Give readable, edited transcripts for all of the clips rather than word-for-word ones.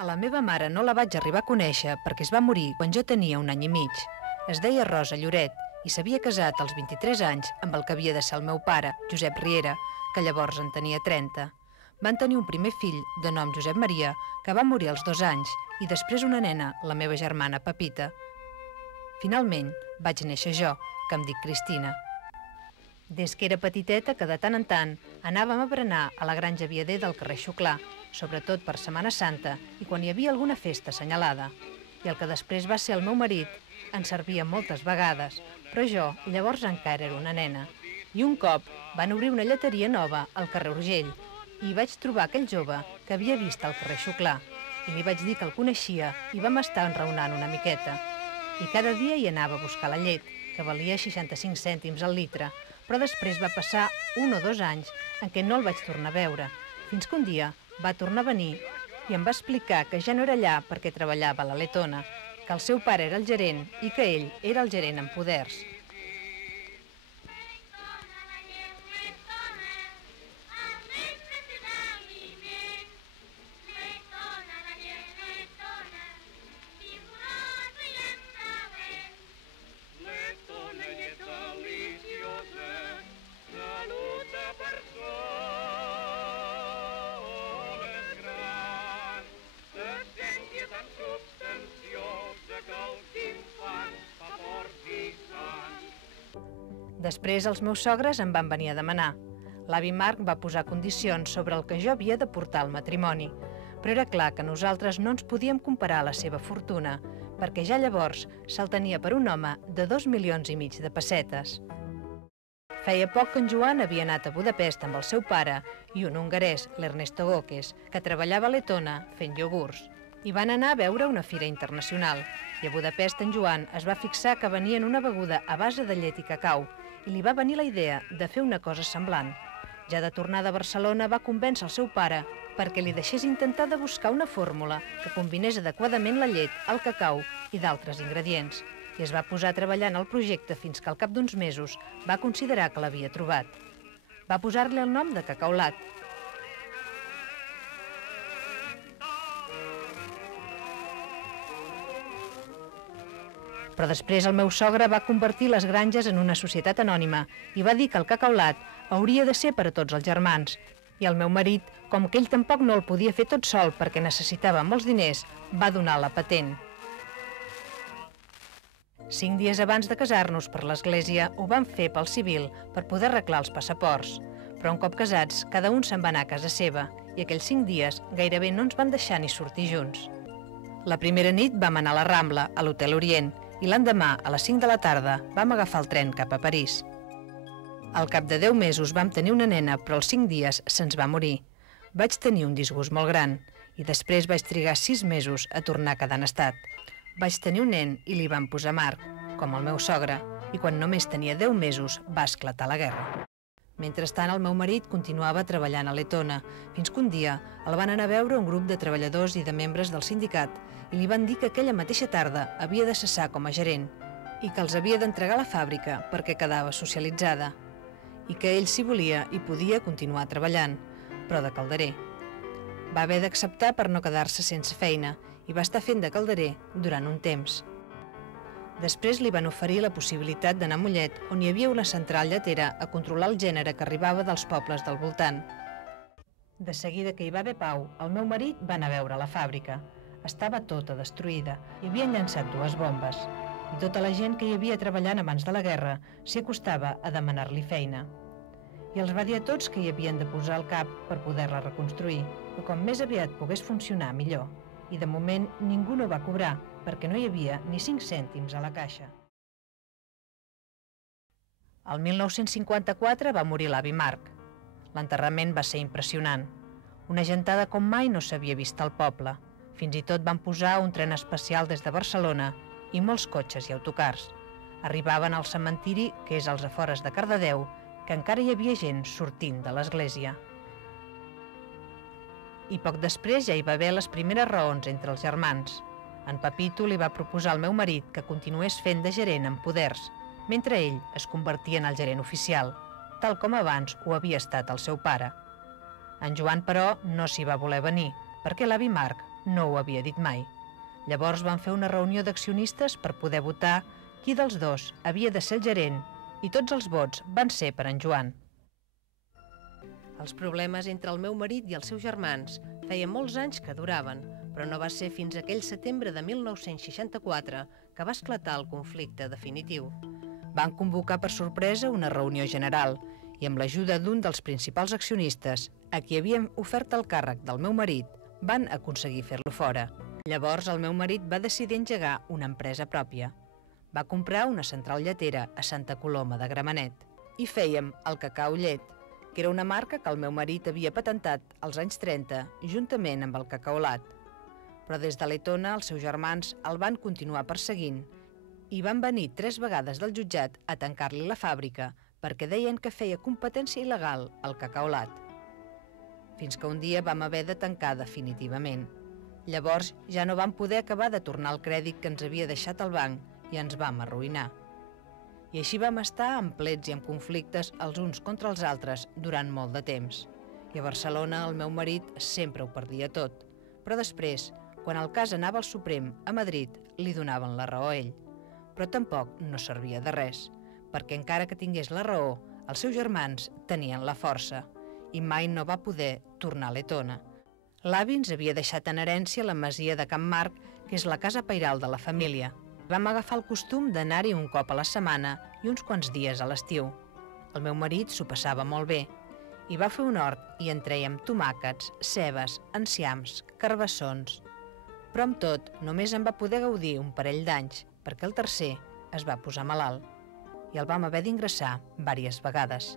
A la meva mare no la vaig arribar a conèixer perquè es va morir quan jo tenia 1 any i mig. Es deia Rosa Lloret i s'havia casat als 23 anys amb el que havia de ser el meu pare, Josep Riera, que llavors en tenia 30. Van tenir un primer fill, de nom Josep Maria, que va morir als 2 anys, i després una nena, la meva germana Pepita. Finalment, vaig néixer jo, que em dic Cristina. Des que era petiteta, que de tant en tant anàvem a berenar a la granja Viader del carrer Xuclà, sobretot per Setmana Santa i quan hi havia alguna festa assenyalada. I el que després va ser el meu marit ens servia moltes vegades, però jo llavors encara era una nena. I un cop van obrir una lleteria nova al carrer Urgell i vaig trobar aquell jove que havia vist al carrer Xuclà i li vaig dir que el coneixia i vam estar enraonant una miqueta. I cada dia hi anava a buscar la llet, que valia 65 cèntims al litre, però després va passar 1 o 2 anys en què no el vaig tornar a veure, fins que un dia va tornar a venir i em va explicar que ja no era allà perquè treballava a la Letona, que el seu pare era el gerent i que ell era el gerent en poders. Després els meus sogres em van venir a demanar. L'avi Marc va posar condicions sobre el que jo havia de portar al matrimoni, però era clar que nosaltres no ens podíem comparar a la seva fortuna, perquè ja llavors se'l tenia per un home de 2,5 milions de pessetes. Feia poc que en Joan havia anat a Budapest amb el seu pare i un hongarès, l'Ernesto Góquez, que treballava a Letona fent iogurts. I van anar a veure una fira internacional, i a Budapest en Joan es va fixar que venien una beguda a base de llet i cacau, i li va venir la idea de fer una cosa semblant. Ja de tornada a Barcelona va convèncer el seu pare perquè li deixés intentar de buscar una fórmula que combinés adequadament la llet, el cacau i d'altres ingredients. I es va posar a treballar en el projecte fins que al cap d'uns mesos va considerar que l'havia trobat. Va posar-li el nom de Cacaulat. Però després el meu sogre va convertir les granges en una societat anònima i va dir que el cacaulat hauria de ser per a tots els germans. I el meu marit, com que ell tampoc no el podia fer tot sol perquè necessitava molts diners, va donar la patent. 5 dies abans de casar-nos per l'església ho vam fer pel civil per poder arreglar els passaports. Però un cop casats, cada un se'n va anar a casa seva i aquells 5 dies gairebé no ens van deixar ni sortir junts. La primera nit vam anar a la Rambla, a l'Hotel Orient, i l'endemà, a les 5 de la tarda, vam agafar el tren cap a París. Al cap de 10 mesos vam tenir una nena, però als 5 dies se'ns va morir. Vaig tenir un disgust molt gran i després vaig trigar 6 mesos a tornar a quedar en estat. Vaig tenir un nen i li van posar Marc, com el meu sogre, i quan només tenia 10 mesos va esclatar la guerra. Mentrestant, el meu marit continuava treballant a Letona, fins que un dia el van anar a veure un grup de treballadors i de membres del sindicat i li van dir que aquella mateixa tarda havia de cessar com a gerent i que els havia d'entregar a la fàbrica perquè quedava socialitzada i que ell, si volia, hi podia continuar treballant, però de calderer. Va haver d'acceptar per no quedar-se sense feina i va estar fent de calderer durant un temps. Després li van oferir la possibilitat d'anar a Mollet, on hi havia una central lletera a controlar el gènere que arribava dels pobles del voltant. De seguida que hi va haver pau, el meu marit va anar a veure la fàbrica. Estava tota destruïda i havien llançat 2 bombes. I tota la gent que hi havia treballant abans de la guerra s'hi acostava a demanar-li feina. I els va dir a tots que hi havien de posar el cap per poder-la reconstruir, que com més aviat pogués funcionar, millor. I de moment ningú no va cobrar, perquè no hi havia ni 5 cèntims a la caixa. El 1954 va morir l'avi Marc. L'enterrament va ser impressionant. Una gentada com mai no s'havia vist al poble. Fins i tot van posar un tren especial des de Barcelona i molts cotxes i autocars. Arribaven al cementiri, que és als afores de Cardedeu, que encara hi havia gent sortint de l'església. I poc després ja hi va haver les primeres raons entre els germans. En Pepito li va proposar al meu marit que continués fent de gerent en poders, mentre ell es convertia en el gerent oficial, tal com abans ho havia estat el seu pare. En Joan, però, no s'hi va voler venir, perquè l'avi Marc no ho havia dit mai. Llavors van fer una reunió d'accionistes per poder votar qui dels dos havia de ser el gerent i tots els vots van ser per en Joan. Els problemes entre el meu marit i els seus germans feia molts anys que duraven, però no va ser fins aquell setembre de 1964 que va esclatar el conflicte definitiu. Van convocar per sorpresa una reunió general i amb l'ajuda d'un dels principals accionistes, a qui havien ofert el càrrec del meu marit, van aconseguir fer-lo fora. Llavors el meu marit va decidir engegar una empresa pròpia. Va comprar una central lletera a Santa Coloma de Gramenet i fèiem el cacau llet, que era una marca que el meu marit havia patentat als anys 30 juntament amb el cacaolat. Però des de Letona els seus germans el van continuar perseguint i van venir 3 vegades del jutjat a tancar-li la fàbrica perquè deien que feia competència il·legal al cacaolat. Fins que un dia vam haver de tancar definitivament. Llavors ja no vam poder acabar de tornar el crèdit que ens havia deixat el banc i ens vam arruïnar. I així vam estar amb plets i amb conflictes els uns contra els altres durant molt de temps. I a Barcelona el meu marit sempre ho perdia tot. Però després, quan el cas anava al Suprem, a Madrid, li donaven la raó a ell. Però tampoc no servia de res, perquè encara que tingués la raó, els seus germans tenien la força i mai no va poder tornar a Letona. L'avi ens havia deixat en herència la masia de Can Marc, que és la casa pairal de la família. Vam agafar el costum d'anar-hi un cop a la setmana i uns quants dies a l'estiu. El meu marit s'ho passava molt bé. Hi va fer un hort i en trèiem tomàquets, cebes, enciams, carbassons. Però amb tot, només en va poder gaudir un parell d'anys, perquè el tercer es va posar malalt i el vam haver d'ingressar diverses vegades.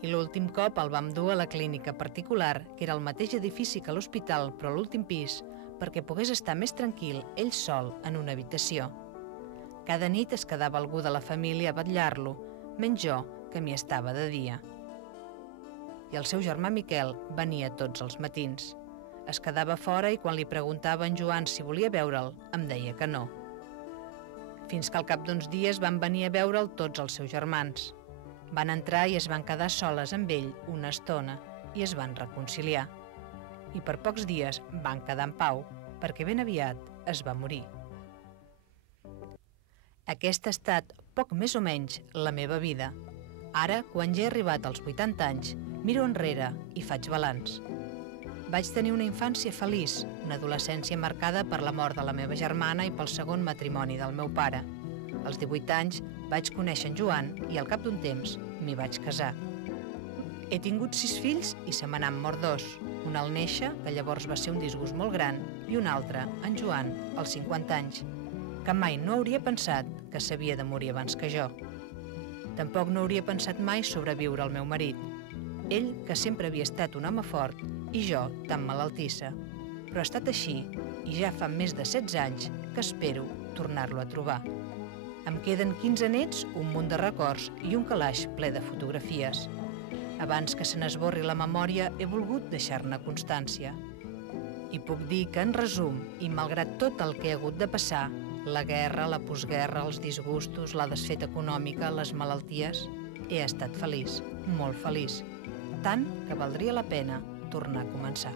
I l'últim cop el vam dur a la clínica particular, que era el mateix edifici que l'hospital, però a l'últim pis, perquè pogués estar més tranquil ell sol en una habitació. Cada nit es quedava algú de la família a vetllar-lo, menys jo, que m'hi estava de dia. I el seu germà Miquel venia tots els matins. Es quedava fora i quan li preguntava a en Joan si volia veure'l, em deia que no. Fins que al cap d'uns dies van venir a veure'l tots els seus germans. Van entrar i es van quedar soles amb ell una estona i es van reconciliar. I per pocs dies van quedar en pau, perquè ben aviat es va morir. Aquesta ha estat, poc més o menys, la meva vida. Ara, quan ja he arribat als 80 anys, miro enrere i faig balanç. Vaig tenir una infància feliç, una adolescència marcada per la mort de la meva germana i pel segon matrimoni del meu pare. Als 18 anys vaig conèixer en Joan i al cap d'un temps m'hi vaig casar. He tingut 6 fills i se me n'han mort 2. Un al néixer, que llavors va ser un disgust molt gran, i un altre, en Joan, als 50 anys, que mai no hauria pensat que s'havia de morir abans que jo. Tampoc no hauria pensat mai sobreviure al meu marit. Ell, que sempre havia estat un home fort, i jo, tan malaltissa. Però ha estat així, i ja fa més de 16 anys que espero tornar-lo a trobar. Em queden 15 nets, un munt de records i un calaix ple de fotografies. Abans que se n'esborri la memòria, he volgut deixar-ne constància. I puc dir que, en resum, i malgrat tot el que he hagut de passar, la guerra, la postguerra, els disgustos, la desfeta econòmica, les malalties, he estat feliç, molt feliç, tant que valdria la pena tornar a començar.